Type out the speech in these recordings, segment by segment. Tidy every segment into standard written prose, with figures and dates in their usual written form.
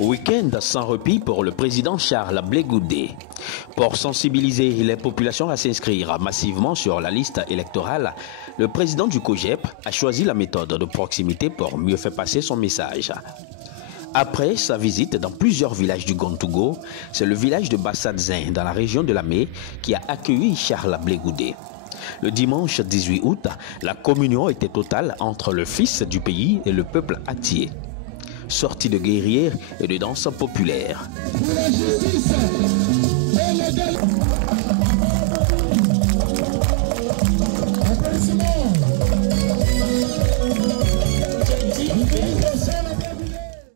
Week-end sans repos pour le président Charles Blé Goudé. Pour sensibiliser les populations à s'inscrire massivement sur la liste électorale, le président du COJEP a choisi la méthode de proximité pour mieux faire passer son message. Après sa visite dans plusieurs villages du Gontougo, c'est le village de Bassadzin dans la région de Lamé qui a accueilli Charles Blé Goudé. Le dimanche 18 août, la communion était totale entre le fils du pays et le peuple atié. Sortie de guerrières et de danses populaires.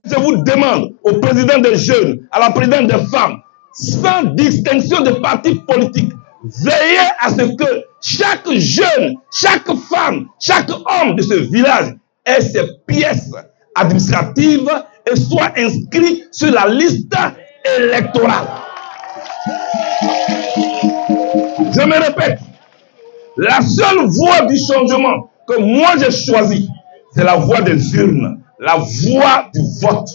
Je vous demande, au président des jeunes, à la présidente des femmes, sans distinction de parti politique, veillez à ce que chaque jeune, chaque femme, chaque homme de ce village ait ses pièces administrative et soit inscrit sur la liste électorale. Je me répète, la seule voie du changement que moi j'ai choisie, c'est la voie des urnes, la voie du vote.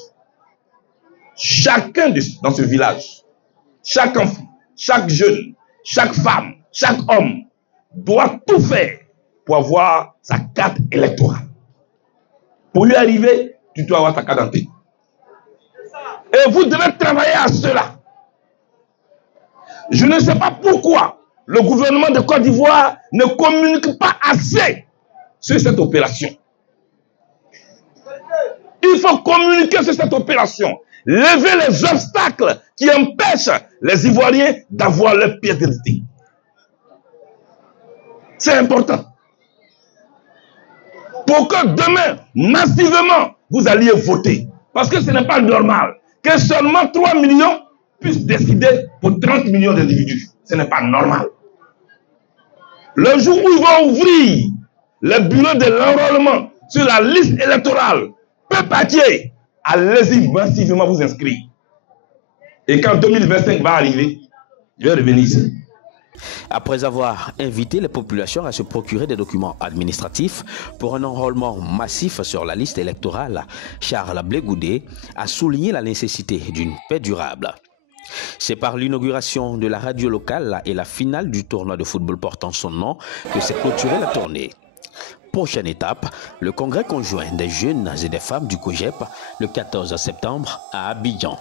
Chacun dans ce village, chaque enfant, chaque jeune, chaque femme, chaque homme doit tout faire pour avoir sa carte électorale. Pour y arriver, tu dois avoir ta carte d'identité. Et vous devez travailler à cela. Je ne sais pas pourquoi le gouvernement de Côte d'Ivoire ne communique pas assez sur cette opération. Il faut communiquer sur cette opération. Lever les obstacles qui empêchent les Ivoiriens d'avoir leur pièce d'identité. C'est important. Pour que demain, massivement, vous alliez voter. Parce que ce n'est pas normal que seulement 3 millions puissent décider pour 30 millions d'individus. Ce n'est pas normal. Le jour où ils vont ouvrir le bureau de l'enrôlement sur la liste électorale, peuple atié, allez-y massivement vous inscrire. Et quand 2025 va arriver, je vais revenir ici. Après avoir invité les populations à se procurer des documents administratifs pour un enrôlement massif sur la liste électorale, Charles Blé Goudé a souligné la nécessité d'une paix durable. C'est par l'inauguration de la radio locale et la finale du tournoi de football portant son nom que s'est clôturée la tournée. Prochaine étape, le congrès conjoint des jeunes et des femmes du COJEP le 14 septembre à Abidjan.